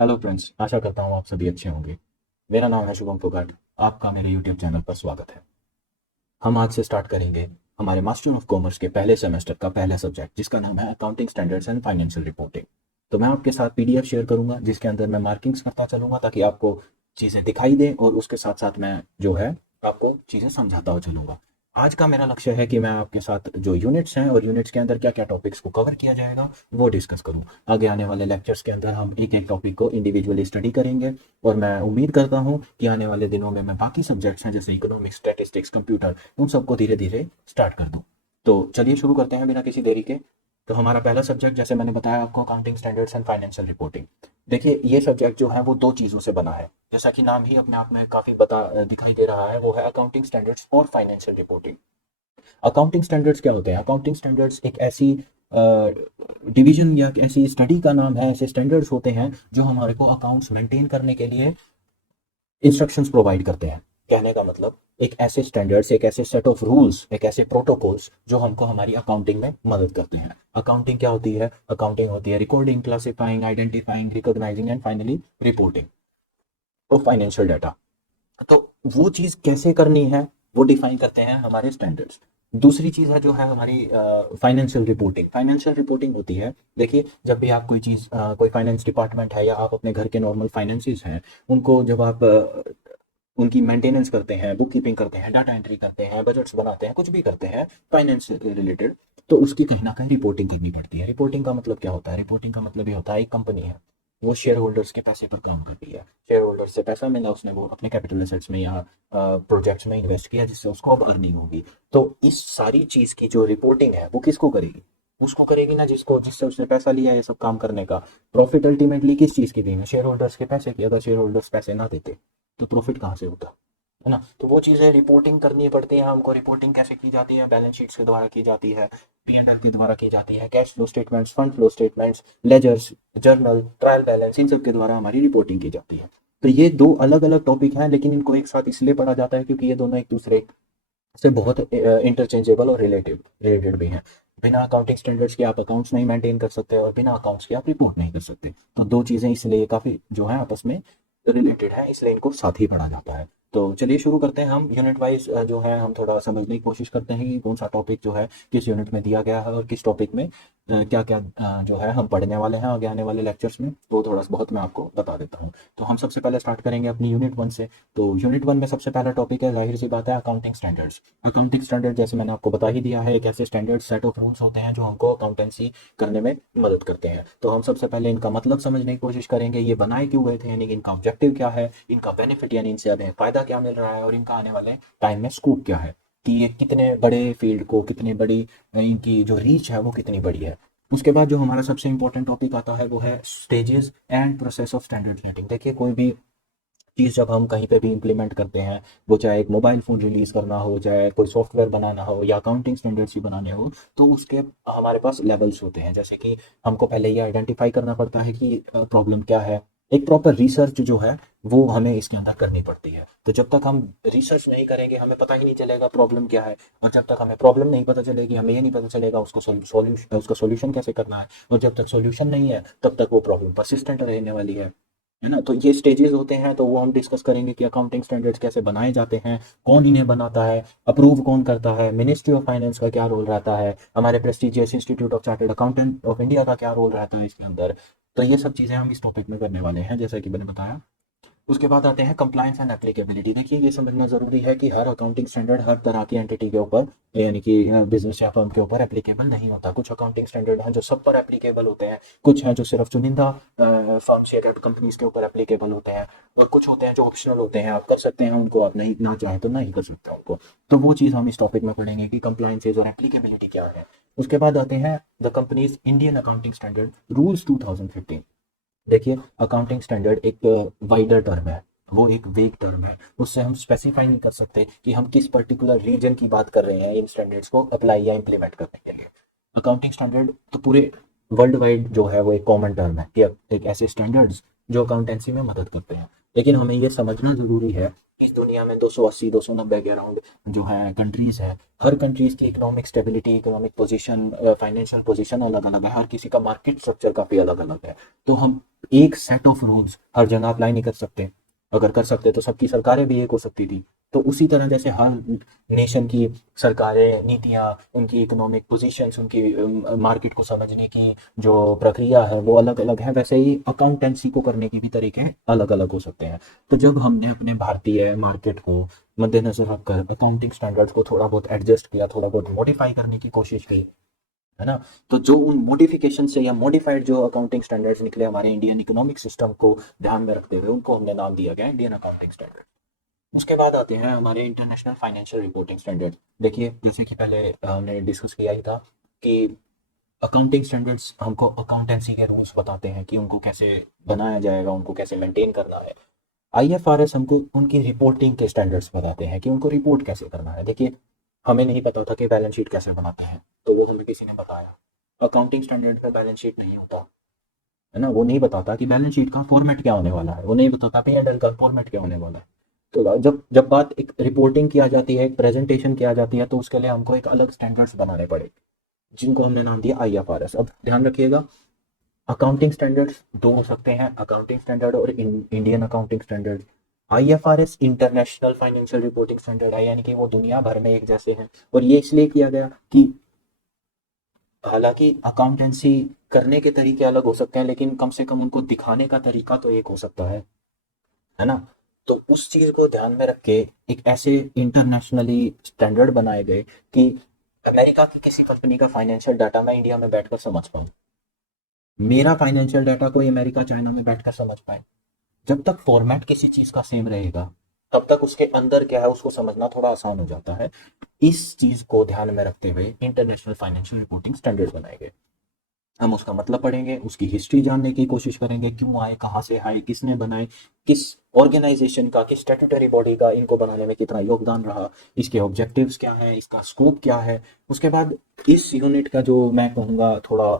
Hello friends, आशा करता हूँ आप सभी अच्छे होंगे। मेरा नाम है शुभम फोगाट। आपका मेरे यूट्यूब चैनल पर स्वागत है। हम आज से स्टार्ट करेंगे हमारे मास्टर ऑफ कॉमर्स के पहले सेमेस्टर का पहला सब्जेक्ट, जिसका नाम है accounting standards and financial reporting. तो मैं आपके साथ पीडीएफ शेयर करूंगा, जिसके अंदर मैं मार्किंग्स करता चलूंगा ताकि आपको चीज़ें दिखाई दें, और उसके साथ साथ मैं जो है आपको चीज़ें समझाता हुआ चलूंगा। आज का मेरा लक्ष्य है कि मैं आपके साथ जो यूनिट्स हैं और यूनिट्स के अंदर क्या क्या टॉपिक्स को कवर किया जाएगा वो डिस्कस करूं। आगे आने वाले लेक्चर्स के अंदर हम एक एक टॉपिक को इंडिविजुअली स्टडी करेंगे, और मैं उम्मीद करता हूं कि आने वाले दिनों में मैं बाकी सब्जेक्ट्स हैं जैसे इकोनॉमिक्स, स्टैटिस्टिक्स, कंप्यूटर, उन सबको धीरे धीरे स्टार्ट कर दूं। तो चलिए शुरू करते हैं बिना किसी देरी के। तो हमारा पहला सब्जेक्ट, जैसे मैंने बताया आपको, accounting standards and financial reporting. देखिए, ये सब्जेक्ट जो है वो दो चीज़ों से बना है। जैसा कि नाम ही अपने आप में काफ़ी दिखाई दे रहा है, वो है अकाउंटिंग स्टैंडर्ड्स और फाइनेंशियल रिपोर्टिंग। अकाउंटिंग स्टैंडर्ड्स क्या होते हैं? अकाउंटिंग स्टैंडर्ड्स एक ऐसी डिवीजन या ऐसी स्टडी का नाम है, ऐसे स्टैंडर्ड्स होते हैं जो हमारे को अकाउंट्स मेंटेन करने के लिए इंस्ट्रक्शंस प्रोवाइड करते हैं। कहने का मतलब, एक ऐसे स्टैंडर्ड्स, एक ऐसे सेट ऑफ रूल्स, एक ऐसे प्रोटोकॉल्स जो हमको हमारी अकाउंटिंग में मदद करते हैं। अकाउंटिंग क्या होती है? अकाउंटिंग होती है recording, classifying, identifying, recognising and finally reporting of financial data. तो वो चीज़ कैसे करनी है वो डिफाइन करते हैं हमारे स्टैंडर्ड्स। दूसरी चीज़ है जो है हमारी फाइनेंशियल रिपोर्टिंग। फाइनेंशियल रिपोर्टिंग होती है, देखिए, जब भी आप कोई चीज़, कोई फाइनेंस डिपार्टमेंट है या आप अपने घर के नॉर्मल फाइनेंसिस हैं, उनको जब आप उनकी मेंटेनेंस करते हैं, बुक कीपिंग करते हैं, डाटा एंट्री करते हैं, बजट्स बनाते हैं, कुछ भी करते हैं फाइनेंस से रिलेटेड, तो उसकी कहीं ना कहीं रिपोर्टिंग करनी पड़ती है। रिपोर्टिंग का मतलब क्या होता है? रिपोर्टिंग का मतलब ये होता है, एक कंपनी है, वो शेयर होल्डर्स के पैसे पर काम कर रही है। शेयर होल्डर्स से पैसा मिला, उसने वो अपने कैपिटल एसेट्स में या प्रोजेक्ट्स में इन्वेस्ट किया, जिससे उसको अब अर्निंग होगी। तो इस सारी चीज़ की जो रिपोर्टिंग है वो किसको करेगी? उसको करेगी ना, जिसको जिससे उसने पैसा लिया है सब काम करने का। प्रॉफिट अल्टीमेटली किस चीज़ की देंगे? शेयर होल्डर्स के पैसे की। अगर शेयर होल्डर्स पैसे ना देते तो प्रॉफिट कहाँ से होता? है ना? तो वो चीज़ें रिपोर्टिंग करनी पड़ती है हमको। रिपोर्टिंग कैसे की जाती है? बैलेंस शीट्स के द्वारा की जाती है, पी&एल के द्वारा की जाती है, cash flow statements, fund flow statements, ledgers, journal, trial balance, इन सब के द्वारा हमारी रिपोर्टिंग की जाती है। तो ये दो अलग अलग टॉपिक हैं, लेकिन इनको एक साथ इसलिए पढ़ा जाता है क्योंकि ये दोनों एक दूसरे से बहुत इंटरचेंजेबल और रिलेटेड भी हैं। बिना अकाउंटिंग स्टैंडर्ड्स के आप अकाउंट्स नहीं मेंटेन कर सकते, और बिना अकाउंट्स के आप रिपोर्ट नहीं कर सकते। तो दो चीज़ें इसलिए काफ़ी जो है आपस में रिलेटेड है, इसलिए इनको साथ ही पढ़ा जाता है। तो चलिए शुरू करते हैं। हम यूनिट वाइज जो है हम थोड़ा समझने की कोशिश करते हैं कि कौन सा टॉपिक जो है किस यूनिट में दिया गया है, और किस टॉपिक में क्या क्या जो है हम पढ़ने वाले हैं आगे आने वाले लेक्चर्स में, वो थोड़ा सा बहुत मैं आपको बता देता हूँ। तो हम सबसे पहले स्टार्ट करेंगे अपनी यूनिट वन से। तो यूनिट वन में सबसे पहला टॉपिक है, जाहिर सी बात है, अकाउंटिंग स्टैंडर्ड्स। अकाउंटिंग स्टैंडर्ड, जैसे मैंने आपको बता ही दिया है, एक ऐसे स्टैंडर्ड सेट ऑफ रूल्स होते हैं जो हमको अकाउंटेंसी करने में मदद करते हैं। तो हम सबसे पहले इनका मतलब समझने की कोशिश करेंगे, ये बनाए क्यों गए थे, यानी कि इनका ऑब्जेक्टिव क्या है, इनका बेनिफिट यानी इनसे हमें फ़ायदा क्या मिल रहा है, और इनका आने वाले टाइम में स्कोप क्या है, कि ये कितने बड़े फील्ड को, कितनी बड़ी इनकी जो रीच है वो कितनी बड़ी है। उसके बाद जो हमारा सबसे इंपॉर्टेंट टॉपिक आता है वो है stages and process of standard setting. देखिए, कोई भी चीज़ जब हम कहीं पे भी इम्प्लीमेंट करते हैं, वो चाहे एक मोबाइल फ़ोन रिलीज़ करना हो, चाहे कोई सॉफ्टवेयर बनाना हो, या अकाउंटिंग स्टैंडर्ड्स ही बनाने हो, तो उसके हमारे पास लेवल्स होते हैं। जैसे कि हमको पहले ये आइडेंटिफाई करना पड़ता है कि प्रॉब्लम क्या है। एक प्रॉपर रिसर्च जो है वो हमें इसके अंदर करनी पड़ती है। तो जब तक हम रिसर्च नहीं करेंगे हमें पता ही नहीं चलेगा प्रॉब्लम क्या है, और जब तक हमें प्रॉब्लम नहीं पता चलेगी हमें ये नहीं पता चलेगा उसका सॉल्यूशन कैसे करना है, और जब तक सॉल्यूशन नहीं है तब तक वो प्रॉब्लम परसिस्टेंट रहने वाली है ना? तो ये स्टेजेस होते हैं, तो वो हम डिस्कस करेंगे कि अकाउंटिंग स्टैंडर्ड्स कैसे बनाए जाते हैं, कौन इन्हें बनाता है, अप्रूव कौन करता है, मिनिस्ट्री ऑफ फाइनेंस का क्या रोल रहता है, हमारे prestigious institute of chartered accountant of India का क्या रोल रहता है इसके अंदर। तो ये सब चीज़ें हम इस टॉपिक में करने वाले हैं, जैसा कि मैंने बताया। उसके बाद आते हैं कंप्लायंस एंड एप्लीकेबिलिटी। देखिए, ये समझना ज़रूरी है कि हर अकाउंटिंग स्टैंडर्ड हर तरह की एंटिटी के ऊपर, यानी कि बिजनेस या फर्म के ऊपर एप्लीकेबल नहीं होता। कुछ अकाउंटिंग स्टैंडर्ड हैं जो सब पर एप्लीकेबल होते हैं, कुछ हैं जो सिर्फ चुनिंदा फर्म्स या कंपनीज के ऊपर एप्लीकेबल होते हैं, और कुछ होते हैं जो ऑप्शनल होते हैं, आप कर सकते हैं उनको, आप नहीं ना चाहें तो नहीं कर सकते उनको। तो वो चीज़ हम इस टॉपिक में पढ़ेंगे कि कंप्लायंसेज और एप्लीकेबिलिटी क्या है। उसके बाद आते हैं the companies Indian accounting standard rules 2015। देखिए, अकाउंटिंग स्टैंडर्ड एक वाइडर टर्म है, वो एक वेग टर्म है। उससे हम स्पेसिफाई नहीं कर सकते कि हम किस पर्टिकुलर रीजन की बात कर रहे हैं इन स्टैंडर्ड्स को अप्लाई या इम्प्लीमेंट करने के लिए। अकाउंटिंग स्टैंडर्ड तो पूरे वर्ल्ड वाइड जो है वो एक कॉमन टर्म है, कि एक ऐसे स्टैंडर्ड्स जो अकाउंटेंसी में मदद करते हैं। लेकिन हमें ये समझना ज़रूरी है कि इस दुनिया में 280 290 के अराउंड जो है कंट्रीज़ है, हर कंट्रीज़ की economic stability, economic position, financial position अलग अलग है, हर किसी का मार्केट स्ट्रक्चर काफ़ी अलग अलग है। तो हम एक सेट ऑफ रूल्स हर जगह अप्लाई नहीं कर सकते। अगर कर सकते तो सबकी सरकारें भी एक हो सकती थी। तो उसी तरह जैसे हर नेशन की सरकारें, नीतियाँ, उनकी इकोनॉमिक पोजीशंस, उनकी मार्केट को समझने की जो प्रक्रिया है वो अलग अलग है, वैसे ही अकाउंटेंसी को करने के भी तरीके अलग अलग हो सकते हैं। तो जब हमने अपने भारतीय मार्केट को मद्देनजर रखकर अकाउंटिंग स्टैंडर्ड्स को थोड़ा बहुत एडजस्ट किया, थोड़ा बहुत मॉडिफाई करने की कोशिश की, है ना, तो जो उन मॉडिफिकेशन से या मॉडिफाइड जो अकाउंटिंग स्टैंडर्ड्स निकले हमारे इंडियन इकोनॉमिक सिस्टम को ध्यान में रखते हुए, उनको हमने नाम दिया गया इंडियन अकाउंटिंग स्टैंडर्ड। उसके बाद आते हैं हमारे इंटरनेशनल फाइनेंशियल रिपोर्टिंग स्टैंडर्ड। देखिए, जैसे कि पहले हमने डिस्कस किया ही था कि अकाउंटिंग स्टैंडर्ड्स हमको अकाउंटेंसी के रूल्स बताते हैं कि उनको कैसे बनाया जाएगा, उनको कैसे मेंटेन करना है। आईएफआरएस हमको उनकी रिपोर्टिंग के स्टैंडर्ड्स बताते हैं कि उनको रिपोर्ट कैसे करना है। देखिए, हमें नहीं पता था कि बैलेंस शीट कैसे बनाते हैं, तो वो हमें किसी ने बताया। अकाउंटिंग स्टैंडर्ड में बैलेंस शीट नहीं होता, है ना, वो नहीं बताता कि बैलेंस शीट का फॉर्मेट क्या होने वाला है, वो नहीं बताता पी एंड एल का फॉर्मेट क्या होने वाला है। तो जब जब बात एक रिपोर्टिंग की आ जाती है, एक प्रेजेंटेशन की आ जाती है, तो उसके लिए हमको एक अलग स्टैंडर्ड्स बनाने पड़े, जिनको हमने नाम दिया आईएफआरएस। अब ध्यान रखिएगा, अकाउंटिंग स्टैंडर्ड्स दो हो सकते हैं, अकाउंटिंग स्टैंडर्ड और Indian accounting standard. IFRS international financial reporting standard है, यानी कि वो दुनिया भर में एक जैसे हैं। और ये इसलिए किया गया कि हालांकि अकाउंटेंसी करने के तरीके अलग हो सकते हैं, लेकिन कम से कम उनको दिखाने का तरीका तो एक हो सकता है ना। तो उस चीज को ध्यान में रख के एक ऐसे इंटरनेशनली स्टैंडर्ड बनाए गए कि अमेरिका की किसी कंपनी का फाइनेंशियल डाटा मैं इंडिया में बैठकर समझ पाऊँ, मेरा फाइनेंशियल डाटा कोई अमेरिका चाइना में बैठकर समझ पाए। जब तक फॉर्मेट किसी चीज का सेम रहेगा, तब तक उसके अंदर क्या है उसको समझना थोड़ा आसान हो जाता है। इस चीज को ध्यान में रखते हुए इंटरनेशनल फाइनेंशियल रिपोर्टिंग स्टैंडर्ड बनाए गए। हम उसका मतलब पढ़ेंगे, उसकी हिस्ट्री जानने की कोशिश करेंगे, क्यों आए, कहाँ से आए, किसने बनाए, किस ऑर्गेनाइजेशन का, किस स्टैट्यूटरी बॉडी का इनको बनाने में कितना योगदान रहा, इसके ऑब्जेक्टिव्स क्या है, इसका स्कोप क्या है। उसके बाद इस यूनिट का जो मैं कहूँगा थोड़ा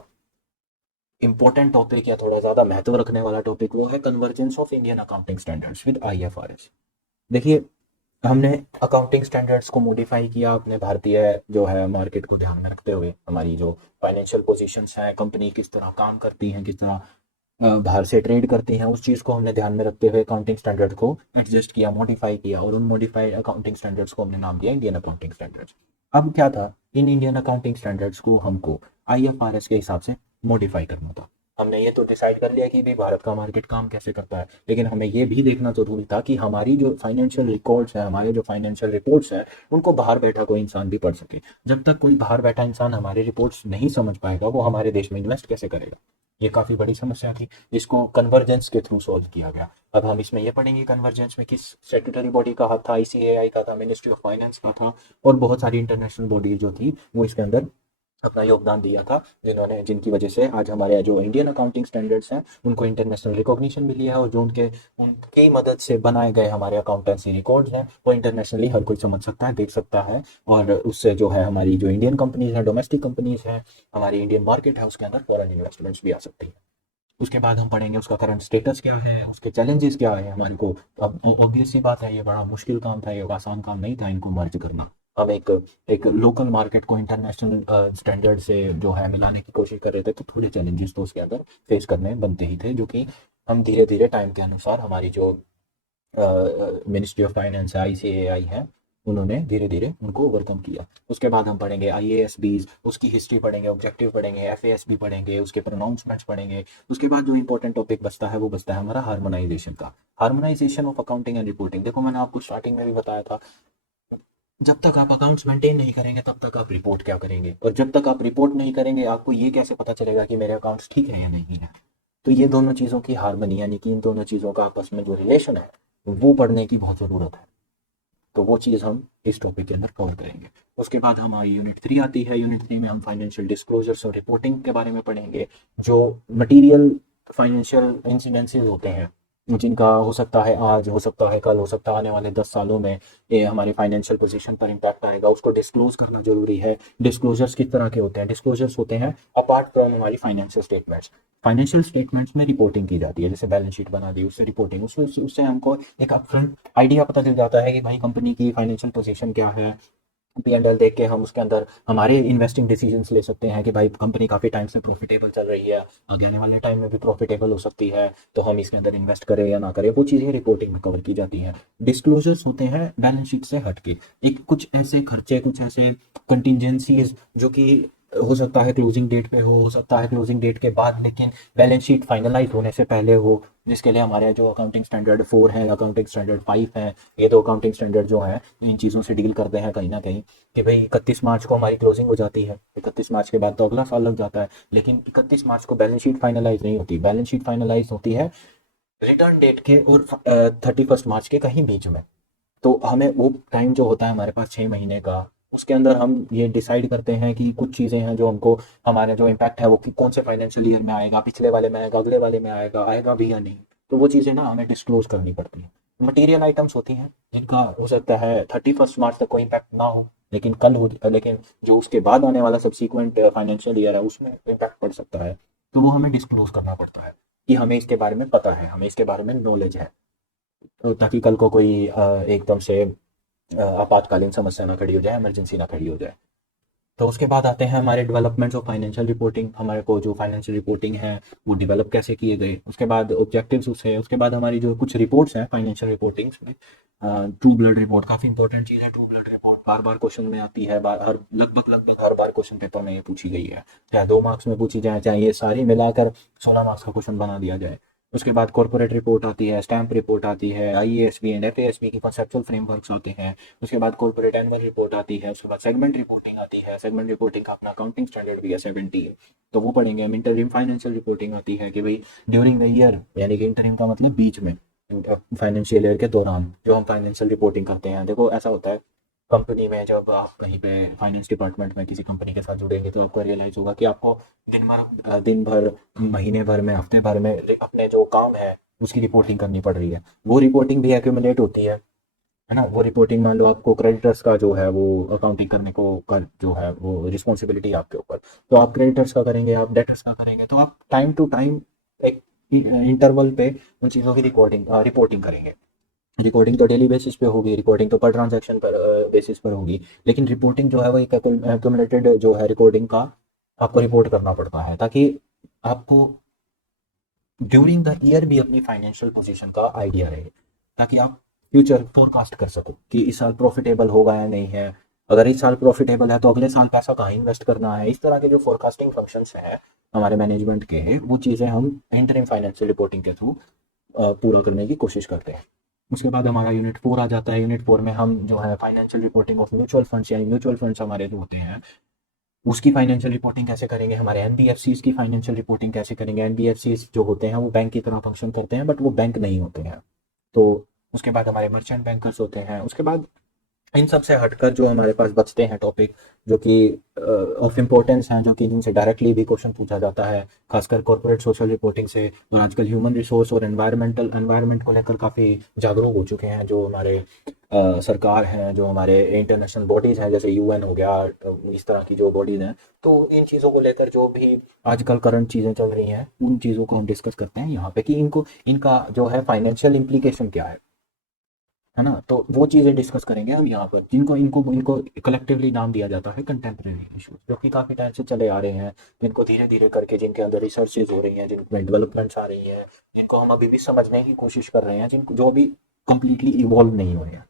इंपॉर्टेंट टॉपिक या थोड़ा ज़्यादा महत्व रखने वाला टॉपिक, वो है convergence of Indian accounting standards with IFRS. देखिए, हमने अकाउंटिंग स्टैंडर्ड्स को मॉडिफाई किया अपने भारतीय जो है मार्केट को ध्यान में रखते हुए, हमारी जो फाइनेंशियल पोजीशंस हैं, कंपनी किस तरह काम करती हैं, किस तरह बाहर से ट्रेड करती हैं, उस चीज़ को हमने ध्यान में रखते हुए अकाउंटिंग स्टैंडर्ड को एडजस्ट किया, मॉडिफाई किया, और उन मॉडिफाइड अकाउंटिंग स्टैंडर्ड्स को हमने नाम दिया इंडियन अकाउंटिंग स्टैंडर्ड्स। अब क्या था, इन इंडियन अकाउंटिंग स्टैंडर्ड्स को हमको आईएफआरएस के हिसाब से मॉडिफाई करना था। हमने ये तो डिसाइड कर लिया कि भी भारत का मार्केट काम कैसे करता है, लेकिन हमें ये भी देखना जरूरी था कि हमारी जो फाइनेंशियल रिकॉर्ड्स है, हमारे जो फाइनेंशियल रिपोर्ट्स हैं, उनको बाहर बैठा कोई इंसान भी पढ़ सके। जब तक कोई बाहर बैठा इंसान हमारी रिपोर्ट्स नहीं समझ पाएगा, वो हमारे देश में इन्वेस्ट कैसे करेगा। ये काफ़ी बड़ी समस्या थी, जिसको कन्वर्जेंस के थ्रू सॉल्व किया गया। अब हम इसमें ये पढ़ेंगे कन्वर्जेंस में किस स्टेट्यूटरी बॉडी का हाथ था, आईसीएआई का था, मिनिस्ट्री ऑफ फाइनेंस का था, और बहुत सारी इंटरनेशनल बॉडी जो थी वो इसके अंदर अपना योगदान दिया था, जिन्होंने, जिनकी वजह से आज हमारे जो इंडियन अकाउंटिंग स्टैंडर्ड्स हैं उनको इंटरनेशनल रिकॉग्निशन मिली है, और जो उनकी मदद से बनाए गए हमारे अकाउंटेंसी रिकॉर्ड्स हैं वो इंटरनेशनली हर कोई समझ सकता है, देख सकता है। और उससे जो है हमारी जो इंडियन कंपनीज हैं, डोमेस्टिक कंपनीज हैं, हमारी इंडियन मार्केट है, उसके अंदर फॉरेन इन्वेस्टमेंट्स भी आ सकती हैं। उसके बाद हम पढ़ेंगे उसका करंट स्टेटस क्या है, उसके चैलेंजेस क्या है हमारे को। अब ऑब्वियस सी बात है, ये बड़ा मुश्किल काम था, ये आसान काम नहीं था इनको मर्ज करना। हम एक एक लोकल मार्केट को इंटरनेशनल स्टैंडर्ड से जो है मिलाने की कोशिश कर रहे थे, तो थोड़े चैलेंजेस तो उसके अंदर फेस करने बनते ही थे, जो कि हम धीरे धीरे टाइम के अनुसार हमारी जो मिनिस्ट्री ऑफ फाइनेंस है, आईसीएआई है, उन्होंने धीरे धीरे उनको ओवरकम किया। उसके बाद हम पढ़ेंगे आईएएसबीज, उसकी हिस्ट्री पढ़ेंगे, ऑब्जेक्टिव पढ़ेंगे, एफएएसबी पढ़ेंगे, उसके प्रोनाउंसमेंट्स पढ़ेंगे। उसके बाद जो इंपॉर्टेंट टॉपिक बचता है वो बचता है हमारा हार्मोनाइजेशन का, harmonisation of accounting and reporting. देखो, मैंने आपको स्टार्टिंग में भी बताया था, जब तक आप अकाउंट्स मेंटेन नहीं करेंगे तब तक आप रिपोर्ट क्या करेंगे, और जब तक आप रिपोर्ट नहीं करेंगे आपको ये कैसे पता चलेगा कि मेरे अकाउंट्स ठीक है या नहीं है। तो ये दोनों चीज़ों की हार्मनी, यानी कि इन दोनों चीज़ों का आपस में जो रिलेशन है वो पढ़ने की बहुत ज़रूरत है। तो वो चीज़ हम इस टॉपिक के अंदर कवर करेंगे। उसके बाद हमारी यूनिट 3 आती है। यूनिट 3 में हम फाइनेंशियल डिस्क्लोजर्स और रिपोर्टिंग के बारे में पढ़ेंगे। जो मटेरियल फाइनेंशियल इंसिडेंसेस होते हैं, जिनका हो सकता है आज, हो सकता है कल, हो सकता है आने वाले 10 सालों में ये हमारी फाइनेंशियल पोजीशन पर इम्पैक्ट आएगा, उसको डिस्क्लोज करना जरूरी है। डिस्क्लोजर्स किस तरह के होते हैं? डिस्क्लोजर्स होते हैं अपार्ट फ्रॉम हमारी फाइनेंशियल स्टेटमेंट्स। फाइनेंशियल स्टेटमेंट्स में रिपोर्टिंग की जाती है, जैसे बैलेंस शीट बना दी, उससे रिपोर्टिंग, उससे हमको एक अपफ्रंट आइडिया पता चल जाता है कि भाई कंपनी की फाइनेंशियल पोजीशन क्या है। P&L देख के हम उसके अंदर हमारे इन्वेस्टिंग डिसीजंस ले सकते हैं कि भाई कंपनी काफ़ी टाइम से प्रॉफिटेबल चल रही है, आगे आने वाले टाइम में भी प्रॉफिटेबल हो सकती है, तो हम इसके अंदर इन्वेस्ट करें या ना करें, वो चीज़ें रिपोर्टिंग में कवर की जाती हैं। डिस्क्लोजर्स होते हैं बैलेंस शीट से हट के, एक कुछ ऐसे खर्चे, कुछ ऐसे कंटिजेंसीज जो कि हो सकता है क्लोजिंग डेट पे हो सकता है क्लोजिंग डेट के बाद, लेकिन बैलेंस शीट फाइनलाइज होने से पहले हो, जिसके लिए हमारे जो अकाउंटिंग स्टैंडर्ड 4 है, अकाउंटिंग स्टैंडर्ड 5 है, ये दो अकाउंटिंग स्टैंडर्ड जो है इन चीज़ों से डील करते हैं कहीं ना कहीं, कि भाई 31 मार्च को हमारी क्लोजिंग हो जाती है, 31 मार्च के बाद तो अगला साल लग जाता है, लेकिन 31 मार्च को बैलेंस शीट फाइनलाइज नहीं होती। बैलेंस शीट फाइनलाइज होती है रिटर्न डेट के और 31 मार्च के कहीं बीच में। तो हमें वो टाइम जो होता है हमारे पास 6 महीने का, उसके अंदर हम ये डिसाइड करते हैं कि कुछ चीज़ें हैं जो हमको, हमारा जो इम्पैक्ट है वो कौन से फाइनेंशियल ईयर में आएगा, पिछले वाले में आएगा, अगले वाले में आएगा, आएगा भी या नहीं। तो वो चीज़ें ना हमें डिस्क्लोज करनी पड़ती हैं। मटेरियल आइटम्स होती हैं जिनका हो सकता है 31 मार्च तक कोई इम्पैक्ट ना हो, लेकिन कल हो, लेकिन जो उसके बाद आने वाला सब्सिक्वेंट फाइनेंशियल ईयर है उसमें इम्पैक्ट पड़ सकता है, तो वो हमें डिस्क्लोज करना पड़ता है कि हमें इसके बारे में पता है, हमें इसके बारे में नॉलेज है, तो ताकि कल को कोई एकदम से आपातकालीन समस्या ना खड़ी हो जाए, इमरजेंसी ना खड़ी हो जाए। तो उसके बाद आते हैं हमारे डेवलपमेंट्स ऑफ फाइनेंशियल रिपोर्टिंग, हमारे को जो फाइनेंशियल रिपोर्टिंग है वो डेवलप कैसे किए गए, उसके बाद ऑब्जेक्टिव्स उससे, उसके बाद हमारी जो कुछ रिपोर्ट्स हैं फाइनेंशियल रिपोर्टिंग्स में, ट्रू ब्लड रिपोर्ट काफ़ी इंपॉर्टेंट चीज़ है। ट्रू ब्लड रिपोर्ट बार बार क्वेश्चन में आती है, बार हर लगभग लगभग हर बार क्वेश्चन पेपर में ये पूछी गई है, चाहे 2 मार्क्स में पूछी जाए, चाहे ये सारी मिलाकर 16 मार्क्स का क्वेश्चन बना दिया जाए। उसके बाद कॉर्पोरेट रिपोर्ट आती है, स्टैम्प रिपोर्ट आती है, IASB एंड FASB की कॉन्सेप्चुअल फ्रेमवर्क्स आते हैं। उसके बाद कॉर्पोरेट एनुअल रिपोर्ट आती है, उसके बाद सेगमेंट रिपोर्टिंग आती है, सेगमेंट रिपोर्टिंग का अपना अकाउंटिंग स्टैंडर्ड भी है 17, तो वो पढ़ेंगे हम। इंटरिम फाइनेंशियल रिपोर्टिंग आती है कि भाई ड्यूरिंग द ईयर, यानी कि इंटरिम का मतलब बीच में, फाइनेंशियल ईयर के दौरान जो हम फाइनेंशियल रिपोर्टिंग करते हैं। देखो ऐसा होता है कंपनी में, जब आप कहीं पे फाइनेंस डिपार्टमेंट में किसी कंपनी के साथ जुड़ेंगे तो आपको रियलाइज होगा कि आपको दिन भर महीने भर में, हफ्ते भर में अपने जो काम है उसकी रिपोर्टिंग करनी पड़ रही है। वो रिपोर्टिंग भी एक्यूमुलेट होती है ना। वो रिपोर्टिंग मान लो आपको क्रेडिटर्स का जो है वो अकाउंटिंग करने को कर जो है वो रिस्पॉन्सिबिलिटी आपके ऊपर, तो आप क्रेडिटर्स का करेंगे, आप डेटर्स का करेंगे, तो आप टाइम टू टाइम एक इंटरवल पे उन चीज़ों की रिपोर्टिंग करेंगे। रिकॉर्डिंग तो डेली बेसिस पे होगी, रिकॉर्डिंग तो पर ट्रांजैक्शन पर बेसिस पर होगी, लेकिन रिपोर्टिंग जो है वो एक एक्यूमुलेटेड जो है रिकॉर्डिंग का आपको रिपोर्ट करना पड़ता है, ताकि आपको ड्यूरिंग द ईयर भी अपनी फाइनेंशियल पोजीशन का आइडिया रहे, ताकि आप फ्यूचर फोरकास्ट कर सको कि इस साल प्रॉफिटेबल होगा या नहीं है। अगर इस साल प्रॉफिटेबल है तो अगले साल पैसा कहाँ इन्वेस्ट करना है। इस तरह के जो फोरकास्टिंग फंक्शंस हैं हमारे मैनेजमेंट के, वो चीज़ें हम इंटरिम फाइनेंशियल रिपोर्टिंग के थ्रू पूरा करने की कोशिश करते हैं। उसके बाद हमारा यूनिट 4 आ जाता है। यूनिट 4 में हम जो है financial reporting of mutual funds, यानी म्यूचुअल फंड्स हमारे जो होते हैं उसकी फाइनेंशियल रिपोर्टिंग कैसे करेंगे, हमारे NBFCs की फाइनेंशियल रिपोर्टिंग कैसे करेंगे। NBFCs जो होते हैं वो बैंक की तरह फंक्शन करते हैं, बट वो बैंक नहीं होते हैं। तो उसके बाद हमारे मर्चेंट बैंकर्स होते हैं। उसके बाद इन सब से हटकर जो हमारे पास बचते हैं टॉपिक, जो कि ऑफ इम्पोर्टेंस हैं, जो कि जिनसे डायरेक्टली भी क्वेश्चन पूछा जाता है, खासकर कॉर्पोरेट सोशल रिपोर्टिंग से। और आजकल ह्यूमन रिसोर्स और एनवायरमेंट को लेकर काफ़ी जागरूक हो चुके हैं जो हमारे सरकार हैं, जो हमारे इंटरनेशनल बॉडीज़ हैं, जैसे UN हो गया, इस तरह की जो बॉडीज़ हैं। तो इन चीज़ों को लेकर जो भी आजकल करंट चीज़ें चल रही हैं उन चीज़ों को हम डिस्कस करते हैं यहाँ पे, कि इनका जो है फाइनेंशियल इम्प्लीकेशन क्या है ना। तो वो चीज़ें डिस्कस करेंगे हम यहाँ पर, जिनको इनको इनको कलेक्टिवली नाम दिया जाता है कंटेम्प्रेरी इशूज, जो कि काफ़ी टाइम से चले आ रहे हैं, जिनको धीरे धीरे करके, जिनके अंदर रिसर्चेज हो रही हैं, जिनमें डेवलपमेंट्स आ रही हैं, जिनको हम अभी भी समझने की कोशिश कर रहे हैं, जिनको जो अभी कंप्लीटली इवॉल्व नहीं हुए हैं।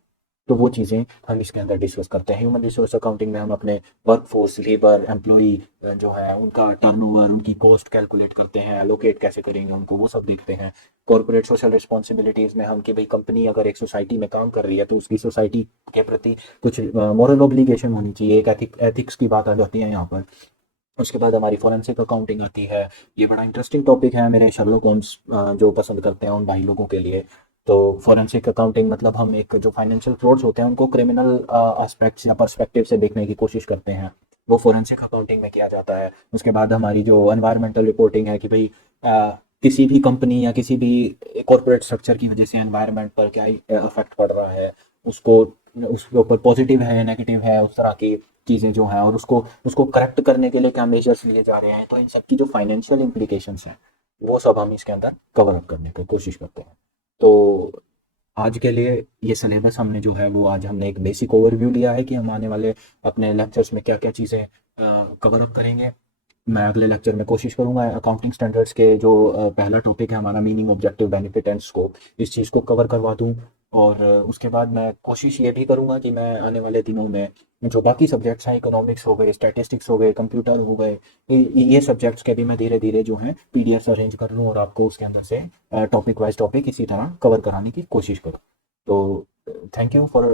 तो वो चीज़ें हम इसके अंदर डिस्कस करते हैं। ह्यूमन रिसोर्स अकाउंटिंग में हम अपने वर्कफोर्स, लेबर, एम्प्लॉई जो है उनका टर्नओवर, उनकी कॉस्ट कैलकुलेट करते हैं, एलोकेट कैसे करेंगे उनको, वो सब देखते हैं। कॉर्पोरेट सोशल रिस्पॉन्सिबिलिटीज़ में हम, कि भाई कंपनी अगर एक सोसाइटी में काम कर रही है तो उसकी सोसाइटी के प्रति कुछ मॉरल ऑब्लिगेशन होनी चाहिए, एक एथिक्स की बात आ जाती है यहाँ पर। उसके बाद हमारी फोरेंसिक अकाउंटिंग आती है। ये बड़ा इंटरेस्टिंग टॉपिक है मेरे शर्लॉक होम्स जो पसंद करते हैं उन भाई लोगों के लिए। तो फोरेंसिक अकाउंटिंग मतलब हम एक जो फाइनेंशियल फ्रॉड्स होते हैं उनको क्रिमिनल एस्पेक्ट्स या पर्सपेक्टिव से देखने की कोशिश करते हैं, वो फोरेंसिक अकाउंटिंग में किया जाता है। उसके बाद हमारी जो एनवायरमेंटल रिपोर्टिंग है कि भाई किसी भी कंपनी या किसी भी कॉर्पोरेट स्ट्रक्चर की वजह से एनवायरनमेंट पर क्या इफेक्ट पड़ रहा है, उसको उसके ऊपर पॉजिटिव है नेगेटिव है उस तरह की चीज़ें जो हैं, और उसको उसको करेक्ट करने के लिए क्या मेजर्स लिए जा रहे हैं, तो इन सब की जो फाइनेंशियल इम्प्लीकेशंस हैं वो सब हम इसके अंदर कवर अप करने की कोशिश करते हैं। तो आज के लिए ये सिलेबस हमने जो है वो आज हमने एक बेसिक ओवरव्यू लिया है कि हम आने वाले अपने लेक्चर्स में क्या क्या चीज़ें कवर अप करेंगे। मैं अगले लेक्चर में कोशिश करूंगा अकाउंटिंग स्टैंडर्ड्स के जो पहला टॉपिक है हमारा meaning objective benefit and scope, इस चीज़ को कवर करवा दूं। और उसके बाद मैं कोशिश ये भी करूंगा कि मैं आने वाले दिनों में जो बाकी सब्जेक्ट्स हैं, इकोनॉमिक्स हो गए, स्टैटिस्टिक्स हो गए, कंप्यूटर हो गए, ये सब्जेक्ट्स के भी मैं धीरे धीरे जो है पीडीएफ अरेंज कर लूँ और आपको उसके अंदर से टॉपिक वाइज टॉपिक इसी तरह कवर कराने की कोशिश करूँ। तो thank you for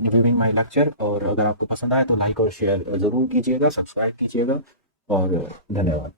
viewing my lecture, और अगर आपको पसंद आए तो लाइक और शेयर ज़रूर कीजिएगा, सब्सक्राइब कीजिएगा, और धन्यवाद।